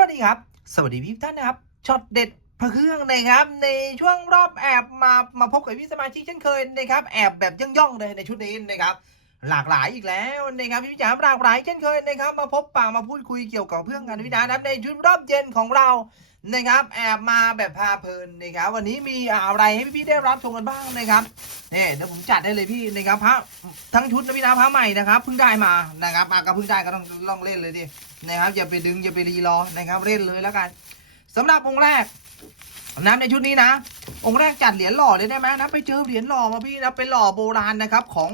วัสดีครับ สวัสดีพี่ท่านนะครับช็อตเด็ดพระเครื่องนะครับ ในช่วงรอบแอบมามาพบกับพี่สมาชิกเช่นเคยนะครับแอบแบบย่องๆเลยในชุดนี้นะครับ หลากหลายอีกแล้วนะครับพี่จ๋าหลากหลายเช่นเคยนะครับ มาพบปะมาพูดคุยเกี่ยวกับเพื่อนกันพี่จ๋ารับในชุดรอบเย็นของเรานะครับ แอบมาแบบพาเพลินนะครับ วันนี้มีอะไรให้พี่ได้รับชมกันบ้างนะครับ เนี่ยเดี๋ยวผมจัดให้เลยพี่นะครับพระทั้งชุดนะพี่นะพระใหม่นะครับเพิ่งได้มานะครับอะก็เพิ่งได้ก็ต้องลองเล่นเลยดินะครับอย่าไปดึงอย่าไปรีรอนะครับเล่นเลยแล้วกันสำหรับองค์แรกน้ำในชุดนี้นะ องค์แรกจัดเหรียญหล่อเลยได้ไหมนะไปเจอเหรียญหล่อมาพี่นะเป็นหล่อโบราณนะครับ ของ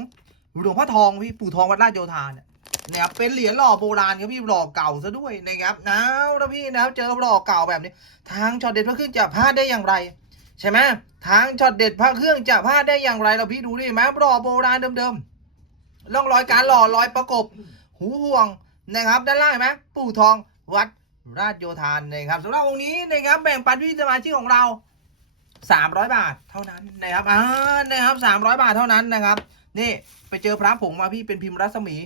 หลวงพ่อทองพี่ปู่ทองวัดราชโยธาเนี่ยนะครับเป็นเหรียญหล่อโบราณครับพี่หล่อเก่าซะด้วยนะครับนะแล้วพี่นะเจอหล่อเก่าแบบนี้ ทางช็อตเด็ดพระเครื่องจะพลาดได้อย่างไร ใช่ไหมทางช็อตเด็ดพระเครื่องจะพลาดได้อย่างไรเราพี่ดูดิไหมหล่อโบราณเดิมๆร่องรอยการหล่อรอยประกบ หูห่วงนะครับ ด้านล่างเห็นไหมปู่ทองวัดราชโยธานนะครับสำหรับองค์นี้นะครับแบ่งปันพี่สมาชิกของเรา300 บาทเท่านั้นนะครับอ่านะครับ300 บาทเท่านั้นนะครับ นี่ไปเจอพระผงมาพี่เป็นพิมพ์รัศมี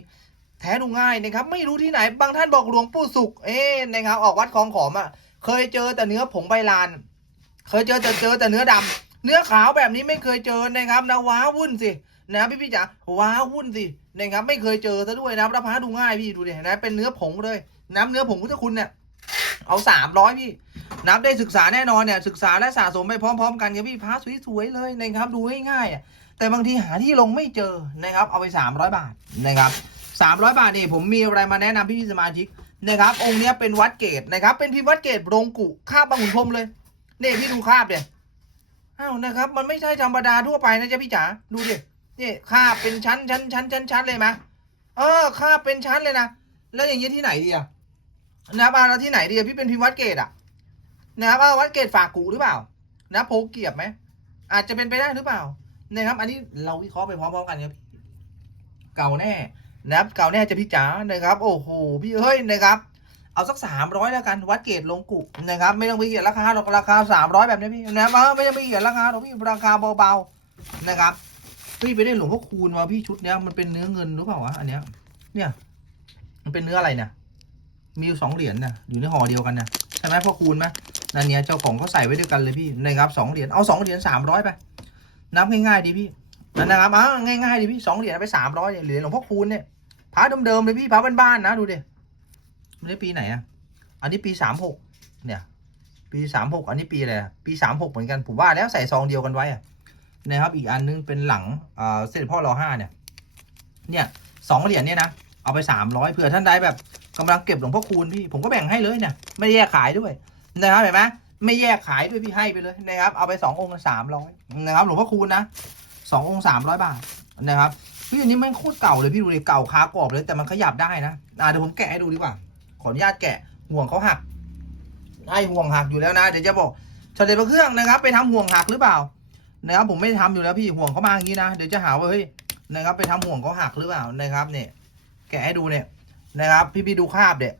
แท้ดูง่ายนะครับ ไม่รู้ที่ไหนบางท่านบอกหลวงปู่สุขเอ๊ะนะครับออกวัดคลองขอมอะเคยเจอแต่เนื้อผงใบลาน เคยเจอแต่เจอแต่เนื้อดำเนื้อขาวแบบนี้ไม่เคยเจอนะครับนะว้าวุ่นสินะพี่พี่จ๋าว้าวุ่นสินะครับไม่เคยเจอซะด้วยนะรับพระดูง่ายพี่ดูดินะเป็นเนื้อผงเลยน้ำเนื้อผงพุทธคุณเนี่ยเอาสามร้อยพี่นับได้ศึกษาแน่นอนเนี่ยศึกษาและสะสมไปพร้อมๆ กันครับพี่พระสวยๆเลยนะครับดูง่ายๆอะแต่บางทีหาที่ลงไม่เจอนะครับเอาไปสามร้อยบาทนะครับสามร้อยบาทนี่ผมมีอะไรมาแนะนำพี่สมาชิกนะครับองค์เนี้ยเป็นวัดเกตนะครับเป็นพิมพ์วัดเกตโรงกุคาบางขุนพรมเลย นี่พี่ดูคาบเดี๋ยอ้าวนะครับ มันไม่ใช่ธรรมดาทั่วไปนะจ๊ะพี่จ๋าดูดินี่คาบเป็นชั้นชั้นชั้นชั้นชั้นเลยไหมเออคาบเป็นชั้นเลยนะแล้วอย่างนี้ที่ไหนดีอะนับอะเราที่ไหนดีอะพี่เป็นพิมพ์วัดเกตอะนะครับอะวัดเกตฝากกูหรือเปล่า นะโพเกียบไหมอาจจะเป็นไปได้หรือเปล่านะครับ อันนี้เราวิเคราะห์ไปพร้อมๆกันครับเก่าแน่นะครับเก่าแน่จะพี่จ๋านะครับ โอ้โหพี่เฮ้ยนะครับ เอาสักสามร้อยแล้วกันวัดเกตลงกุนะครับไม่ต้องไปเขียนราคาหรอกราคาสามร้อยแบบนี้พี่นะครับเออไม่ต้องไปเขียนราคาหรอกพี่ราคาเบาๆนะครับพี่ไปได้หลวงพ่อคูณมาพี่ชุดเนี้ยมันเป็นเนื้อเงินหรือเปล่าวะอันเนี้ยเนี่ยมันเป็นเนื้ออะไรเนี่ยมีอยู่สองเหรียญนะอยู่ในห่อเดียวกันนะใช่ไหมพ่อคูณไหมนั่นเนี่ยเจ้าของเขาใส่ไว้ด้วยกันเลยพี่นะครับสองเหรียญเอาสองเหรียญสามร้อยไปนับง่ายๆดีพี่นะครับอ่าง่ายๆดีพี่สองเหรียญไปสามร้อยเหรียญหลวงพ่อคูณเนี่ยพระเดิมๆเลยพี่พระบ้านๆนะดูดิ ไม่ได้ปีไหนอะ อันนี้ปีสามหกเนี่ย ปีสามหกอันนี้ปีอะไรปีสามหกเหมือนกันผมว่าแล้วใส่ซองเดียวกันไว้อะนะครับอีกอันนึงเป็นหลังเอ่อเสด็จพ่อรอห้าเนี่ย เนี่ยสองเหรียญเนี่ยนะเอาไปสามร้อยเผื่อท่านใดแบบกำลังเก็บหลวงพ่อคูณพี่ผมก็แบ่งให้เลยเนี่ยไม่แยกขายด้วยนะครับเห็นไหมไม่แยกขายด้วยพี่ให้ไปเลยนะครับเอาไปสององค์สามร้อยนะครับหลวงพ่อคูณนะสององค์สามร้อยบาทนะครับพี่อันนี้ม่งโคตรเก่าเลยพี่ดูดิเก่าคากรอบเลยแต่มันขยับได้นะอ่าเดี๋ยวผมแกะให้ดูดีกว่า ขออนุญาตแกะห่วงเขาหักให้ห่วงหักอยู่แล้วนะเดี๋ยวจะบอกเฉลยพระเครื่องนะครับ ไปทำห่วงหักหรือเปล่านะครับผมไม่ทำอยู่แล้วพี่ห่วงเขามาอย่างนี้นะเดี๋ยวจะหาว่าเฮ้ยนะครับ ไปทำห่วงเขาหักหรือเปล่านะครับ เนี่ย แกะให้ดูเนี่ยนะครับ พี่พี่ดูคาบเนี่ย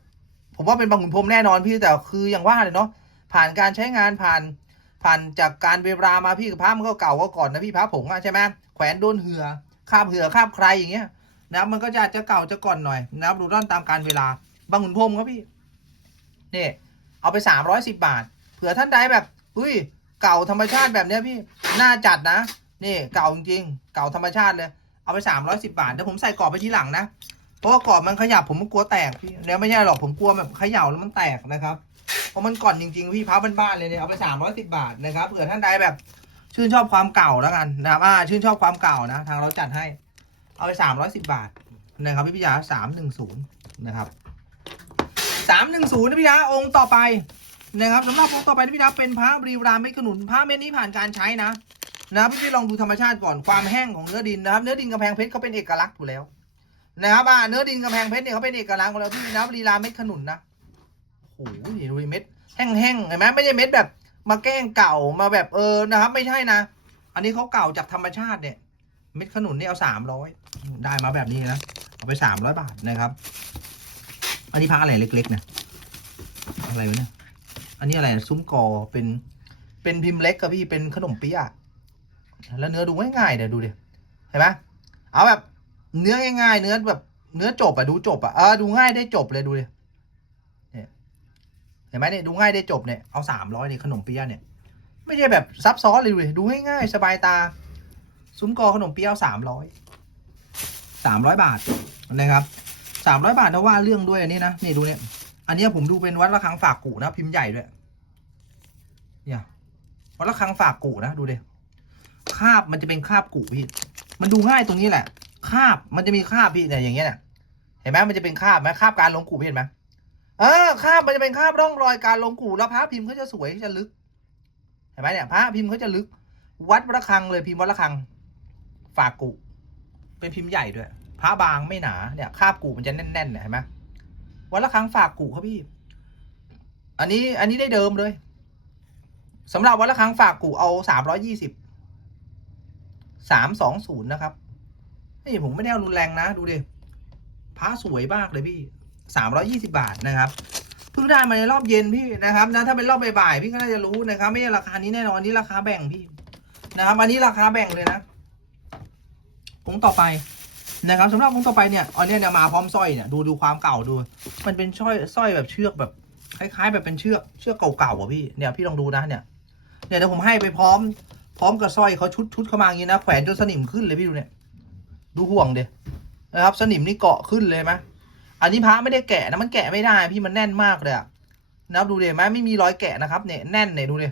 ผมว่าเป็นบางขุนพรมแน่นอนพี่แต่คืออย่างว่าเลยเนาะผ่านการใช้งานผ่านผ่านจากการเวลามาพี่กับพระมันก็เก่าก็ก่อนนะพี่พระผงอะใช่ไหมแขวนโดนเหือคาบเหือคาบใครอย่างเงี้ยนะมันก็จะจะเก่าจะก่อนหน่อยนะครับดูด้านตามการเวลา บางขุนพรมครับพี่เนี่ยเอาไปสามร้อยสิบบาท เผื่อท่านใดแบบอุ้ย เก่าธรรมชาติแบบเนี้ยพี่น่าจัดนะนี่เก่าจริงๆเก่าธรรมชาติเลย เอาไปสามร้อยสิบาทเดี๋ยวผมใส่กรอบไปทีหลังนะเพราะว่ากรอบมันขยับผมก็กลัวแตกพี่แล้วไม่ใช่หรอกผมกลัวแบบเขย่าแล้วมันแตกนะครับเพราะมันก่อนจริงๆพี่พับบ้านๆเลยเนี่ยเอาไปสามร้อยสิบาทนะครับเผื่อท่านใดแบบชื่นชอบความเก่าแล้วกันนะครับอ่าชื่นชอบความเก่านะ ทางเราจัดให้ เอาไปสามร้อยสิบาทนะครับพี่พิยาสามหนึ่งศูนย์นะครับ สามหนึ่งศูนย์นะพี่ยาองค์ต่อไปนะครับสำหรับองค์ต่อไปที่พี่รับเป็นพระบรีรามไม่ขนุนพระเม็ดนี้ผ่านการใช้นะนะพี่พี่ลองดูธรรมชาติก่อนความแห้งของเนื้อดินนะครับ เนื้อดินกำแพงเพชรเขาเป็นเอกลักษณ์อยู่แล้วนะครับอ่าเนื้อดินกำแพงเพชรเนี่ยเขาเป็นเอกลักษณ์ของเราที่นะบรีรามเม็ดขนุนนะโอ้โหดูดิเม็ดแห้งๆเห็นไหมไม่ใช่เม็ดแบบ มาแกล้งเก่ามาแบบเออนะครับ ไม่ใช่นะ อันนี้เขาเก่าจากธรรมชาติเนี่ยเม็ดขนุนเนี่ยเอาสามร้อยได้มาแบบนี้นะเอาไปสามร้อยบาทนะครับ อันนี้พระอะไรเล็กๆนะอะไรวะเนี่ยอันนี้อะไรซุ้มกอเป็นเป็นพิมพ์เล็กกับพี่เป็นขนมเปี๊ยะแล้วเนื้อดูง่ายๆเดี๋ยวดูดิเห็นไหมเอาแบบเนื้อง่ายๆ เนื้อแบบเนื้อจบอะดูจบอะเออดูง่ายได้จบเลยดูดิเนี่ยเห็นห็นไหมเนี่ยดูง่ายได้จบเนี่ยเอาสามร้อยเนี่ยขนมเปี๊ยะเนี่ยไม่ใช่แบบซับซ้อนเลยดูดิดูง่ายๆสบายตา ซุ้มกอขนมเปี๊ยะสามร้อยสามร้อยบาทนะครับ สามร้อยบาทนะว่าเรื่องด้วยอันนี้นะนี่ดูเนี่ยอันเนี้ยผมดูเป็นวัดระฆังฝากกูนะพิมพ์ใหญ่ด้วย เนี่ยวัดระฆังฝากกูนะดูดิคาบมันจะเป็นคาบกูพี่ มันดูง่ายตรงนี้แหละ คาบมันจะมีคาบพี่เนี่ยอย่างเงี้ยเนี่ยเห็นไหมมันจะเป็นคาบไหมคาบการลงกูพี่เห็นไหมเออคาบมันจะเป็นคาบร่องรอยการลงกูแล้วพระพิมพ์เขาจะสวยจะลึกเห็นไหมเนี่ยพระพิมพ์เขาจะลึก วัดระฆังเลยพิมพ์วัดระฆังฝากกุเป็นพิมพ์ใหญ่ด้วย พระบางไม่หนาเนี่ยคาบกุมันจะแน่นๆเนี่ยเห็นไหมวัดระฆังฝากกุครับพี่ อันนี้อันนี้ได้เดิมเลยสำหรับวัดระฆังฝากกุเอาสามร้อยี่สิบสามสองศูนย์นะครับนี่ผมไม่ได้เอารุนแรงนะ ดูดิพระสวยมากเลยพี่สามร้อยี่สิบาทนะครับเพิ่งได้มาในรอบเย็นพี่นะครับนะถ้าเป็นรอบบ่ายๆพี่ก็น่าจะรู้นะครับ ไม่ใช่ราคานี้แน่นอนนี่ราคาแบ่งพี่นะครับ อันนี้ราคาแบ่งเลยนะองต่อไป นะครับสำหรับองต่อไปเนี่ยอันเนี้ยเนี่ยมาพร้อมสร้อยเนี่ยดูดูความเก่าดู มันเป็นสร้อยสร้อยแบบเชือกแบบคล้ายๆ แบบเป็นเชือกเชือกเก่าๆอะพี่เนี่ยพี่ลองดูนะเนี่ยเนี่ยเดี๋ยวผมให้ไปพร้อม พร้อมกับสร้อยเขาชุดชุดเข้ามาอย่างนี้นะแขวนจนสนิมขึ้นเลยพี่ดูเนี่ยดูห่วงเดียนะครับ สนิมนี่เกาะขึ้นเลยไหมอันนี้พระไม่ได้แกะนะมันแกะไม่ได้ พี่มันแน่นมากเลยอะนะครับดูเดี๋ยไหมไม่มีรอยแกะนะครับเนี่ยแน่นเนี่ยดูเลย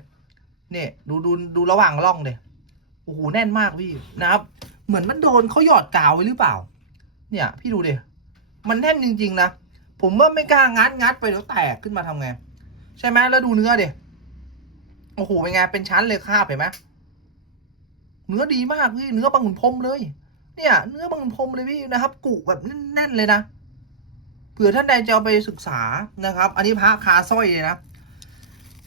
เนี่ยดูดูดูระหว่างร่องเลยโอ้โหแน่นมากพี่นะครับ เหมือนมันโดนเขาหยอดกาวไว้หรือเปล่า เนี่ย พี่ดูเดี๋ยมันแน่นจริง ๆ นะ ผมว่าไม่กล้างัดงัดไปเดี๋ยวแตกขึ้นมาทำไง ใช่ไหมแล้วดูเนื้อเดี๋ยโอ้โหเป็นไงเป็นชั้นเลยคาบเห็นไหมเนื้อดีมากพี่เนื้อบางขุนพรมเลย เนี่ย เนื้อบางขุนพรมเลยพี่นะครับ กุแบบแน่นๆเลยนะเผื่อท่านใดจะเอาไปศึกษานะครับ อันนี้พระคาสร้อยเลยนะ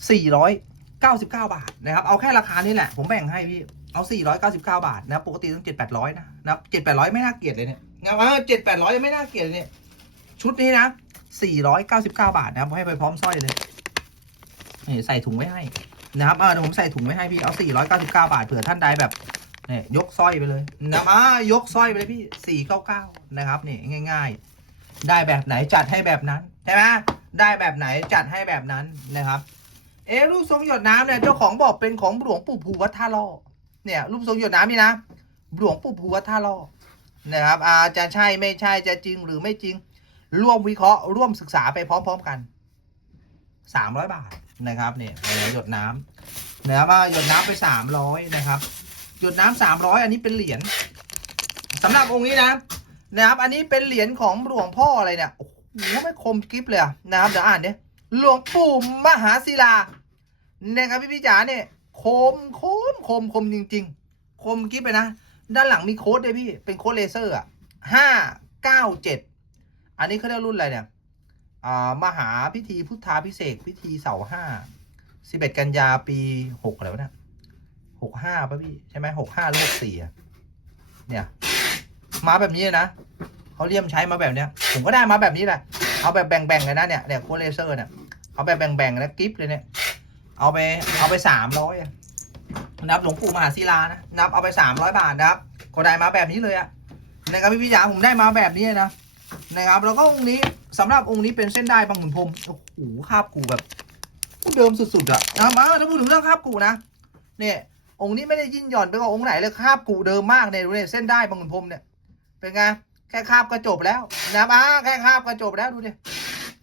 499บาทนะครับ เอาแค่ราคานี้แหละ ผมแบ่งให้พี่ เอา 499 บาท นะ ปกติต้อง 7-800 นะ นะ 7-800 ไม่น่าเกลียดเลยเนี่ยนะว่า7-800 ยังไม่น่าเกลียดเลยเนี่ย ชุดนี้นะ 499 บาท นะครับให้ไปพร้อมสร้อยเลยนี่ใส่ถุงไว้ให้ นะครับเออเดี๋ยวผมใส่ถุงไว้ให้พี่ เอา 499 บาท เผื่อท่านใดแบบเนี่ยยกสร้อยไปเลยนะอ่ายกสร้อยไปเลยพี่ 499 นะครับนี่ง่าย ๆ ได้แบบไหนจัดให้แบบนั้น ใช่ไหมได้แบบไหนจัดให้แบบนั้นนะครับ เอะรูปทรงหยดน้ำเนี่ยเจ้าของบอกเป็นของหลวงปู่ภูวัดท่าล่อ เนี่ยรูปทรงหยดน้ำนี่นะหลวงปู่ภูวัท่าล่อนะครับอาจะใช่ไม่ใช่จะจริงหรือไม่จริง ร่วมวิเคราะห์ร่วมศึกษาไปพร้อม ๆกันสามร้อยบาทนะครับเนี่ยหยดน้ำนะครับว่าหยดน้ำไปสามร้อยนะครับหยดน้ำสามร้อยอันนี้เป็นเหรียญสำหรับองค์นี้นะนะครับ อันนี้เป็นเหรียญของหลวงพ่ออะไรเนี่ยโอ้โหไม่คมกริบเลยนะครับเดี๋ยวอ่านเนี่ยหลวงปู่มหาศิลานะครับพี่พี่จ๋าเนี่ย คมคมคมคมจริง ๆ คมกริบไปนะ ด้านหลังมีโค้ดด้วยพี่ เป็นโค้ดเลเซอร์อะห้าเก้าเจ็ดอันนี้เขาเรียกรุ่นอะไรเนี่ยอ่ามหาพิธีพุทธาพิเศษพิธีเสาห้าสิบเอ็ดกันยาปีหกอะไรวะเนี่ยหกห้าป่ะพี่ ใช่ไหมหกห้าหรือหกสี่อะเนี่ย มาแบบนี้นะเขาเลี่ยมใช้มาแบบเนี้ย ผมก็ได้มาแบบนี้แหละ เอาแบบแบ่งๆเลยนะเนี่ยเนี่ยโค้ดเลเซอร์เนี่ยเอาแบบแบ่งๆนะกิฟเลยเนี่ย เอาไปเอาไปสามร้อยนับหลวงปู่มหาศิลานะนับเอาไปสามร้อยบาทนะครับก็ได้มาแบบนี้เลยอะนะครับพี่พิยาผมได้มาแบบนี้นะนะครับแล้วก็องค์นี้สำหรับองค์นี้เป็นเส้นได้บางขุนพรมโอ้โหคาบกูแบบเดิมสุดๆอะนะมาถ้าพูดถึงเรื่องคาบกูนะเนี่ยองค์นี้ไม่ได้ยินหย่อนไปกว่าองค์ไหนเลยคาบกูเดิมมากเนี่ยดูเนี่ยเส้นได้บางขุนพรมเนี่ยเป็นไงแค่คาบก็จบแล้วนะมาแค่คาบก็จบแล้วดูดิ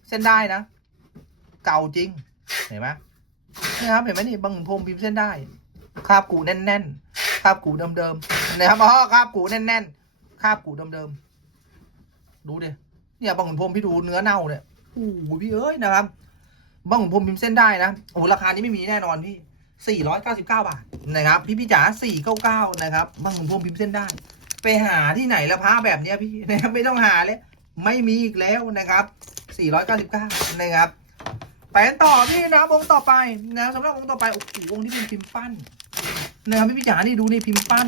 เส้นได้นะ เก่าจริงเห็นไหม นี่ครับเห็นไหมนี่บางขุนพรมพิมพ์เส้นได้คาบกูแน่นๆคาบกูเดิมๆนะครับอ๋อคาบกูแน่นๆคาบกูเดิมๆดูดิเนี่ยบางขุนพรมพี่ดูเนื้อเน่าเนี่ยโอ้โหพี่เอ้ยนะครับบางขุนพรมพิมพ์เส้นได้นะโอ้ราคานี้ไม่มีแน่นอนพี่ 499 บาทนะครับ พี่พี่จ๋า499 นะครับบางขุนพรมพิมพ์เส้นได้ ไปหาที่ไหนละพระแบบเนี้ยพี่นะครับไม่ต้องหาเลยไม่มีอีกแล้วนะครับ 499 นะครับ ไปกันต่อพี่นะครับองต่อไปนะสำหรับองต่อไปโอ้โหองที่เป็นพิมพ์ปั้นนะครับพี่พี่จ๋านี่ดูนี่พิมพ์ปั้น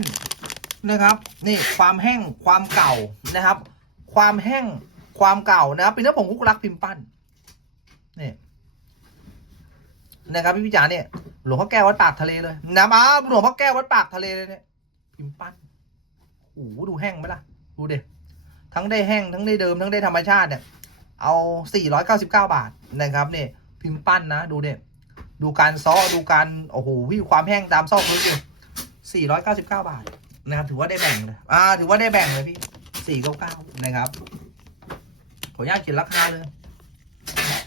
นะครับนี่ความแห้งความเก่านะครับ ความแห้งความเก่านะครับเป็นเนื้อผงคุกรักพิมพ์ปั้นนี่นะครับพี่พี่จ๋าเนี่หลวงพ่อแก้ววัดปากทะเลเลยนะมาหลวงพ่อแก้ววัดปากทะเลเลยเนี่ยพิมพ์ปั้นโอ้โหดูแห้งไหมล่ะดูเด็ทั้งได้แห้งทั้งได้เดิมทั้งได้ธรรมชาติเนี่ยเอา 499 บาทนะครับเนี่ย พิมพ์ปั้นนะ ดูเด็ดูการซ้อดูการโอ้โหวิวความแห้งตามซอกลึกเลย499บเก้าบาทนะครับถือว่าได้แบ่งเลยอ่าถือว่าได้แบ่งเลยพี่499นะครับขออนุญาตเขียนราคาเลย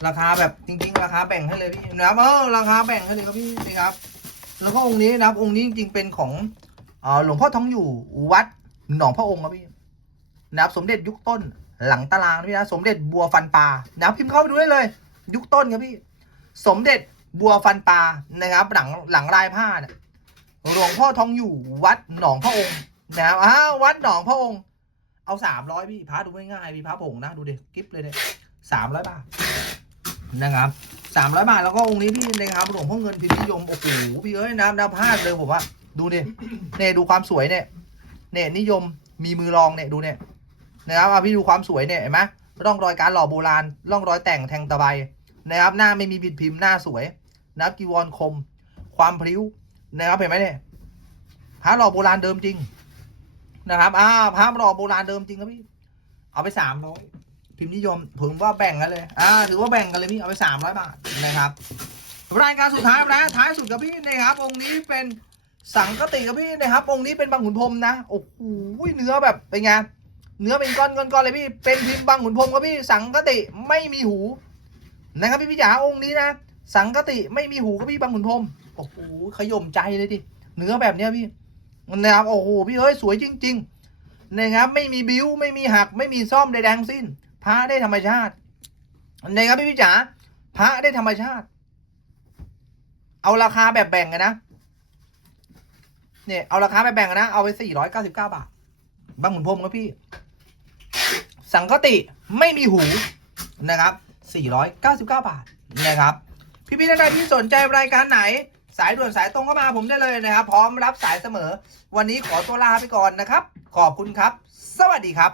ราคาแบบจริง ๆ ราคาแบ่งให้เลยพี่นะครับเออราคาแบ่งให้เลยครับพี่นี่ครับ แล้วก็องค์นี้นะครับ องค์นี้จริงๆเป็นของหลวงพ่อทองอยู่วัดหนองพระองค์ครับพี่นะครับสมเด็จยุคต้นหลังตารางนะพี่นะสมเด็จบัวฟันปลานะครับพิมพ์เข้าไปดูได้เลย ยุคต้นครับพี่ สมเด็จบัวฟันปลานะครับ หลังหลังลายผ้าเนี่ยหลวงพ่อทองอยู่วัดหนองพระองค์นะครับอ้าววัดหนองพระองค์ เอาสามร้อยพี่พาดูง่ายๆพี่พาผงนะดูเดิกิฟเลยเนี่ยสามร้อยบาทนะครับสามร้อยบาทแล้วก็องค์นี้พี่นะครับหลวงพ่อเงินพิมพ์นิยมโอ้โหพี่เอ้ยน้ำน้ำพลาดเลยผมว่าดูดิเนี่ยดูความสวยเนี่ยเนี่ยนิยมมีมือรองเนี่ยดูเนี่ยนะครับเอาพี่ดูความสวยเนี่ยเห็นไหมร่องรอยการหล่อโบราณร่องรอยแต่งแทงตะไบ นะครับหน้าไม่มีบิดพิมพ์หน้าสวยนะครับกีวรคม ความพริ้วนะครับเห็นไหมเนี่ยพระหล่อโบราณเดิมจริงนะครับอ่าพระหล่อโบราณเดิมจริงครับพี่เอาไปสามร้อยพิมพ์นิยมผมว่าแบ่งกันเลยอ่าถือว่าแบ่งกันเลยพี่เอาไปสามร้อยบาทนะครับรายการสุดท้ายแล้วท้ายสุดครับพี่นะครับองค์นี้เป็นสังกติครับพี่นะครับองค์นี้เป็นบางขุนพรมนะโอ้โหเนื้อแบบเป็นไงเนื้อเป็นก้อนก้อนๆเลยพี่เป็นพิมพ์บางขุนพรมครับพี่สังกติไม่มีหู นะครับพี่พี่จ๋าองค์นี้นะ สังกติไม่มีหูครับพี่บางขุนพรมโอ้โหขย่มใจเลยดิเนื้อแบบเนี้ยพี่นะครับโอ้โหพี่เอ้ยสวยจริง ๆ นะครับ ไม่มีบิ้วไม่มีหัก ไม่มีซ่อมใดๆทั้งสิ้น พระได้ธรรมชาตินะครับพี่พี่จ๋าพระได้ธรรมชาติ เอาราคาแบบแบ่งกันนะเนี่ยเอาราคาแบบแบ่งกันนะเอาไปสี่ร้อยเก้าสิบเก้าบาทบางขุนพรมครับพี่ สังคติไม่มีหูนะครับ สี่ร้อยเก้าสิบเก้าบาทนะครับพี่พี่ท่านใดที่สนใจรายการไหน สายด่วนสายตรงก็มาผมได้เลยนะครับ พร้อมรับสายเสมอ วันนี้ขอตัวลาไปก่อนนะครับ ขอบคุณครับ สวัสดีครับ